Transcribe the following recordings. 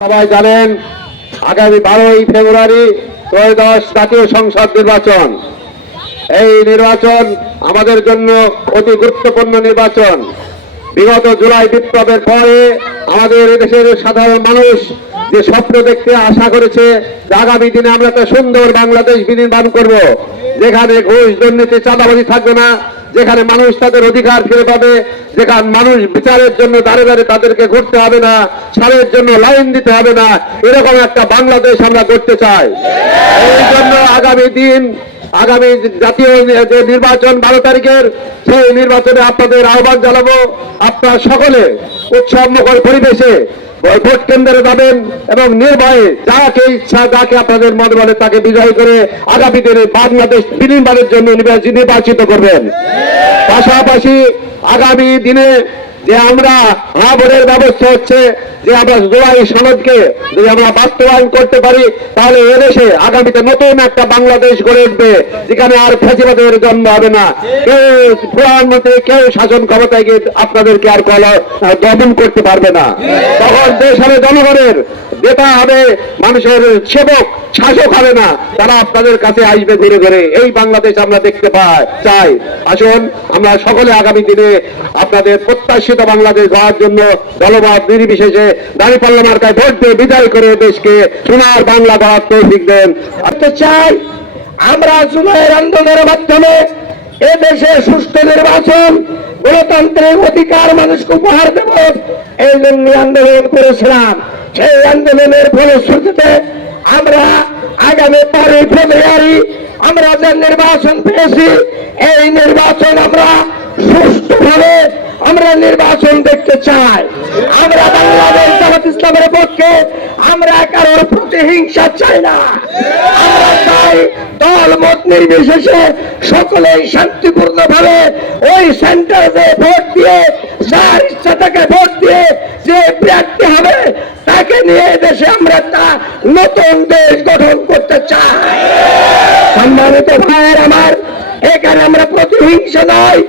সবাই জানেন, আগামী বারোই ফেব্রুয়ারি ত্রয়োদশ জাতীয় সংসদ নির্বাচন। এই নির্বাচন আমাদের জন্য অতি গুরুত্বপূর্ণ নির্বাচন। বিগত জুলাই বিপ্লবের পরে আমাদের দেশের সাধারণ মানুষ যে স্বপ্ন দেখতে আশা করেছে আগামী দিনে আমরা একটা সুন্দর বাংলাদেশ বিনির্মাণ করব, যেখানে ঘুষ দুর্নীতি চাঁদাবাজি থাকবে না যেখানে মানুষ তাদের অধিকার ফিরে পাবে, যেখানে মানুষ বিচারের জন্য দাঁড়ে দাঁড়িয়ে তাদেরকে ঘুরতে হবে না, সারের জন্য লাইন দিতে হবে না, এরকম একটা বাংলাদেশ আমরা করতে চাই। এই জন্য আগামী দিন, আগামী জাতীয় যে নির্বাচন বারো তারিখের, সেই নির্বাচনে আপনাদের আহ্বান জানাব, আপনারা সকলে উৎসব মুখর পরিবেশে ভোট কেন্দ্রে যাবেন এবং নির্ভয়ে যাকে ইচ্ছা, যাকে আপনাদের মনে বলে তাকে বিজয় করে আগামী দিনে বাংলাদেশ বিনির্মাণের জন্য নির্বাচি- নির্বাচিত করবেন। পাশাপাশি আগামী দিনে যে আমরা হাবরের ব্যবস্থা হচ্ছে, যে আমরা জোয়াই সনদকে যদি আমরা বাস্তবায়ন করতে পারি, তাহলে এদেশে আগামীতে নতুন একটা বাংলাদেশ গড়ে উঠবে, যেখানে আর ফেসিবাদের জন্ম হবে না। কেউ প্রধানমন্ত্রী, কেউ শাসন ক্ষমতায় গিয়ে আপনাদেরকে আর কল দমন করতে পারবে না। তখন দেশ হবে জনগণের। নেতা হবে, মানুষের সেবক, শাসক হবে না। তারা আপনাদের কাছে আসবে ধীরে ধীরে এই বাংলাদেশ আমরা দেখতে পাই, চাই। আসুন, আমরা সকলে আগামী দিনে আপনাদের প্রত্যাশিত বাংলাদেশ হওয়ার জন্য দলবাদ নির্বিশেষে দাঁড়িপাল্লা মার্কায় ভোট দিয়ে বিদায় করে দেশকে সোনার বাংলা গড়ার তৌফিক দেন। চাই, আমরা জুলাইয়ের আন্দোলনের মাধ্যমে এ দেশে সুষ্ঠু নির্বাচন গণতান্ত্রিক অধিকার মানুষকে উপহার দেব। এই জন্য আন্দোলন করেছিলাম। সেই আন্দোলনের ফলশ্রুতিতে আমরা আগামী বারোই ফেব্রুয়ারি আমরা যে নির্বাচন পেয়েছি, এই নির্বাচন আমরা সুষ্ঠুভাবে আমরা নির্বাচন দেখতে চাই। আমরা বাংলাদেশ জামাত ইসলামের পক্ষে আমরা কারোর প্রতিহিংসা চাই না। আমরা চাই দল মত নির্বিশেষে সকলেই শান্তিপূর্ণ ভাবে ওই সেন্টারে ভোট দিয়ে, যার ইচ্ছা তাকে ভোট দিয়ে যে প্রার্থী হবে দেশে আমরা একটা নতুন দেশ গঠন করতে চাই। সম্মানিত ভাইয়ের আমার, এখানে আমরা প্রতিহিংসা নয়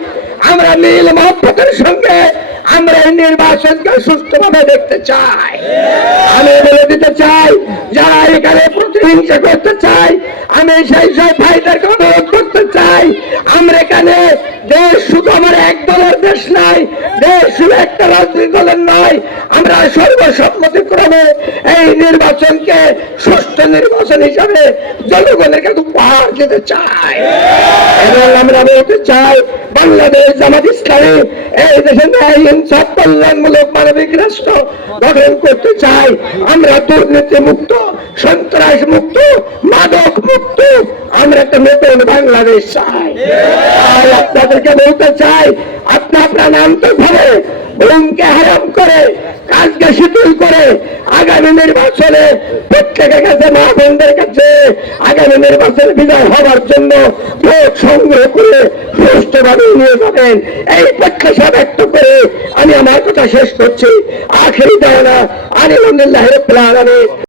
আমরা নীল মহব্বতের সঙ্গে আমরা এই নির্বাচনকে সুস্থভাবে দেখতে চাই। আমি বলে দিতে চাই, যারা এখানে প্রতিহিংসা করতে চাই আমি সেই সব ভাইদেরকে অনুরোধ করতে চাই, আমরা এখানে দেশ শুধু আমার এক দলের দেশ নাই, দেশ শুধু একটা রাজনৈতিক দলের নয়, আমরা সর্বসম্মতিক্রমে এই নির্বাচনকে সুষ্ঠু নির্বাচন হিসাবে জনগণের কাছে উপহার দিতে চাই। এবং আমরা বলতে চাই, বাংলাদেশ জামাত ইসলামী এই দেশে কল্যাণমূলক, মানবিক রাষ্ট্র গঠন করতে চাই। আমরা দুর্নীতি মুক্ত সন্ত্রাস মুক্ত মাদক মুক্ত আমরা একটা নতুন বাংলাদেশ চাই। আর আপনাদেরকে বলতে চাই আপনার প্রাণান্তর ভাবে ভূমকে হারাম করে, কাজকে শিথিল করে আগামী নির্বাচনে প্রত্যেকের কাছে মা বোনদের কাছে আগামী নির্বাচনে বিজয় হওয়ার জন্য ভোট সংগ্রহ করে সুষ্ঠুভাবে নিয়ে যাবেন। এই প্রত্যাশা ব্যক্ত করে আমি আমার কথা শেষ করছি। আখেরি আলহামদুলিল্লাহ রবিল আলমী